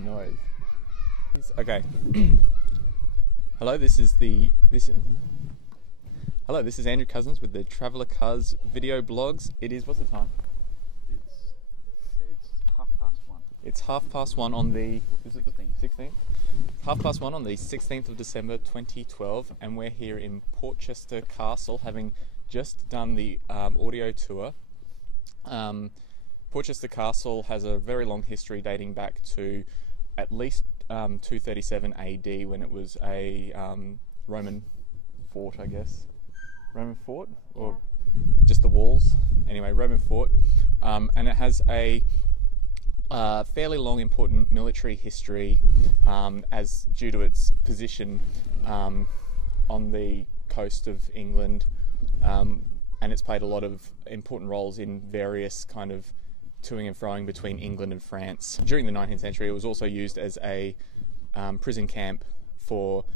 some noise. Okay. Hello, this is Andrew Cousins with the TravelerCuz video blogs. It is, what's the time? It's 1:30. It's 1:30 on the, is it the 16th? 1:30 on the 16th of December 2012, and we're here in Portchester Castle, having just done the audio tour. Portchester Castle has a very long history dating back to at least 237 AD, when it was a Roman fort, I guess. Roman fort? Or just the walls? Anyway, Roman fort. And it has a fairly long, important military history, as due to its position on the coast of England, and it's played a lot of important roles in various kind of toing and froing between England and France. During the 19th century, it was also used as a prison camp for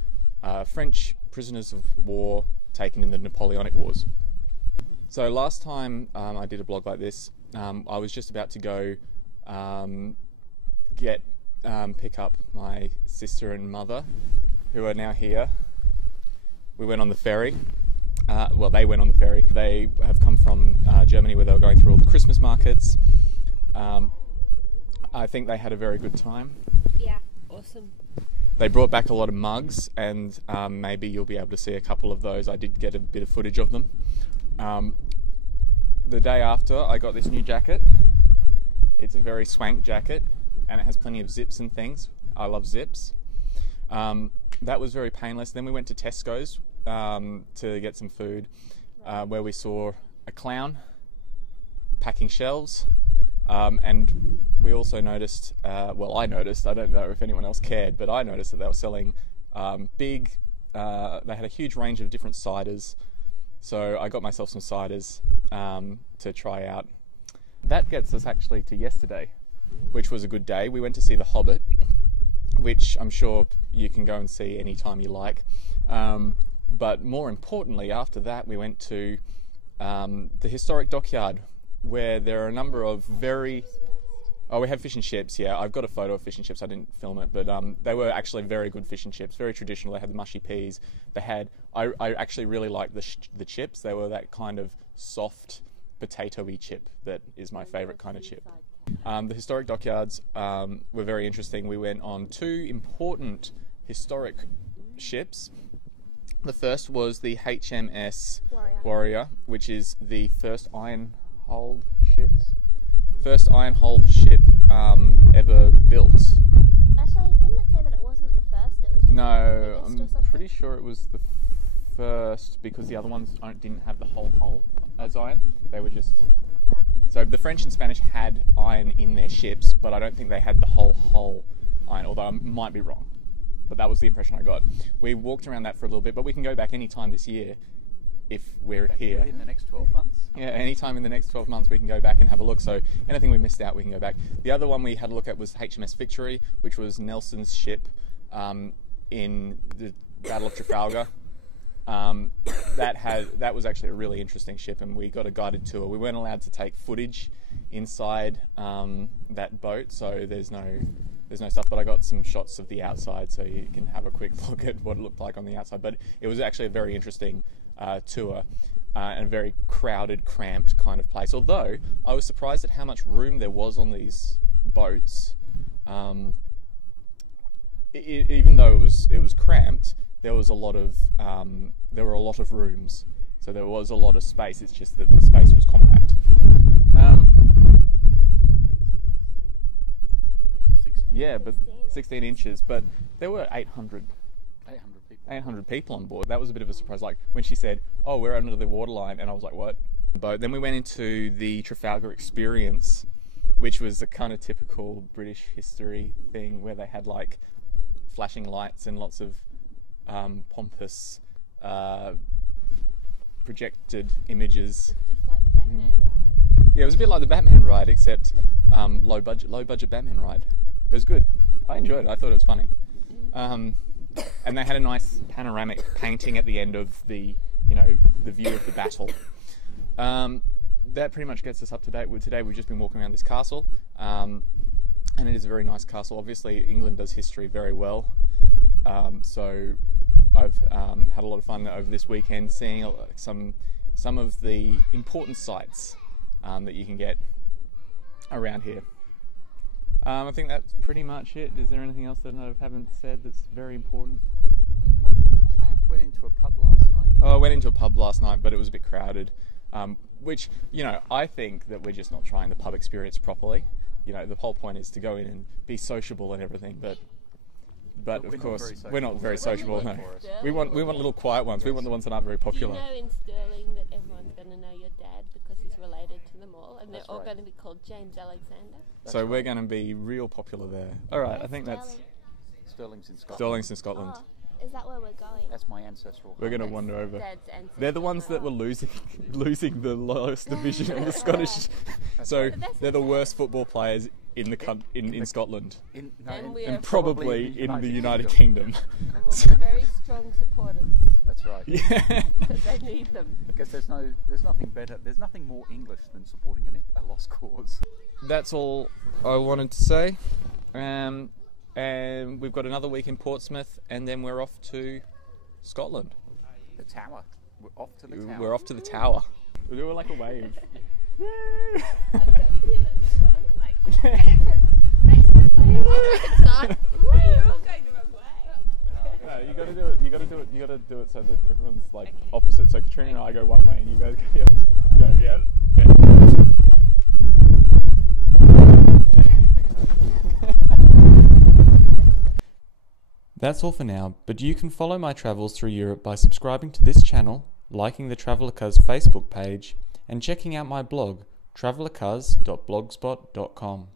French prisoners of war taken in the Napoleonic Wars. So last time I did a blog like this, I was just about to go pick up my sister and mother, who are now here. We went on the ferry. Well, they went on the ferry. They have come from Germany, where they were going through all the Christmas markets. I think they had a very good time. Yeah, awesome. They brought back a lot of mugs, and maybe you'll be able to see a couple of those. I did get a bit of footage of them. The day after, I got this new jacket. It's a very swank jacket, and it has plenty of zips and things. I love zips. That was very painless. Then we went to Tesco's to get some food, where we saw a clown packing shelves, and we also noticed, well, I noticed, I don't know if anyone else cared, but I noticed that they were selling they had a huge range of different ciders, so I got myself some ciders to try out. That gets us actually to yesterday, which was a good day. We went to see The Hobbit, which I'm sure you can go and see anytime you like. But more importantly, after that, we went to the historic dockyard, where there are a number of very... Oh, we had fish and chips, yeah. I've got a photo of fish and chips. I didn't film it, but they were actually very good fish and chips, very traditional. They had the mushy peas. They had... I actually really liked the chips. They were that kind of soft, potato-y chip that is my favourite kind of chip. The historic dockyards were very interesting. We went on two important historic ships. The first was the HMS Warrior, which is the first iron-hulled ship. First iron-hulled ship ever built. Actually, didn't it say that it wasn't the first? It was just No, I'm pretty sure it was the first, because the other ones didn't have the whole hull as iron. They were just... Yeah. So the French and Spanish had iron in their ships, but I don't think they had the whole hull iron, although I might be wrong. But that was the impression I got. We walked around that for a little bit, but we can go back any time this year if we're here. In the next 12 months? Yeah, any time in the next 12 months we can go back and have a look. So anything we missed out, we can go back. The other one we had a look at was HMS Victory, which was Nelson's ship in the Battle of Trafalgar. That was actually a really interesting ship, and we got a guided tour. We weren't allowed to take footage inside that boat, so there's no stuff, but I got some shots of the outside, so you can have a quick look at what it looked like on the outside. But it was actually a very interesting tour, and a very crowded, cramped kind of place. Although I was surprised at how much room there was on these boats. Even though it was cramped, there was a lot of there were a lot of rooms, so there was a lot of space. It's just that the space was compact. 16. Yeah, but 16 inches. But there were 800 people on board. That was a bit of a surprise. Like when she said, "Oh, we're under the waterline," and I was like, "What?" But then we went into the Trafalgar Experience, which was a kind of typical British history thing, where they had like flashing lights and lots of pompous projected images. Just like Batman ride. Yeah, it was a bit like the Batman ride, except low budget Batman ride. It was good. I enjoyed it. I thought it was funny. And they had a nice panoramic painting at the end of the view of the battle. That pretty much gets us up to date. Today we've just been walking around this castle. and it is a very nice castle. Obviously, England does history very well, so I've had a lot of fun over this weekend seeing some of the important sites that you can get around here. I think that's pretty much it. Is there anything else that I haven't said that's very important? Went into a pub last night. Oh, I went into a pub last night, but it was a bit crowded. Which, I think that we're just not trying the pub experience properly. The whole point is to go in and be sociable and everything, but of course we're not very sociable. No, we want little quiet ones. We want the ones that aren't very popular. Do you know in Stirling that everyone's going to know your dad because he's related to them all, and they're all going to be called James Alexander? So we're going to be real popular there. All right, I think that's Stirling's in Scotland. Stirling's in Scotland. Is that where we're going? That's my ancestral. We're going to wander over. Dad's ancestors. They're the ones that were losing the lowest division of the Scottish. So they're the worst football players in Scotland, and probably in the United Kingdom. And we'll be very strong supporters. That's right. Yeah. Because they need them. Because there's nothing better. There's nothing more English than supporting a lost cause. That's all I wanted to say. And we've got another week in Portsmouth, and then we're off to Scotland. The Tower. We're off to the Tower. We're off to the Tower. We'll do it like a wave. No, you gotta do it. You gotta do it so that everyone's like opposite. So Katrina and I go one way, and you guys go the other. Yeah. That's all for now, but you can follow my travels through Europe by subscribing to this channel, liking the TravelerCuz Facebook page, and checking out my blog, travelercuz.blogspot.com.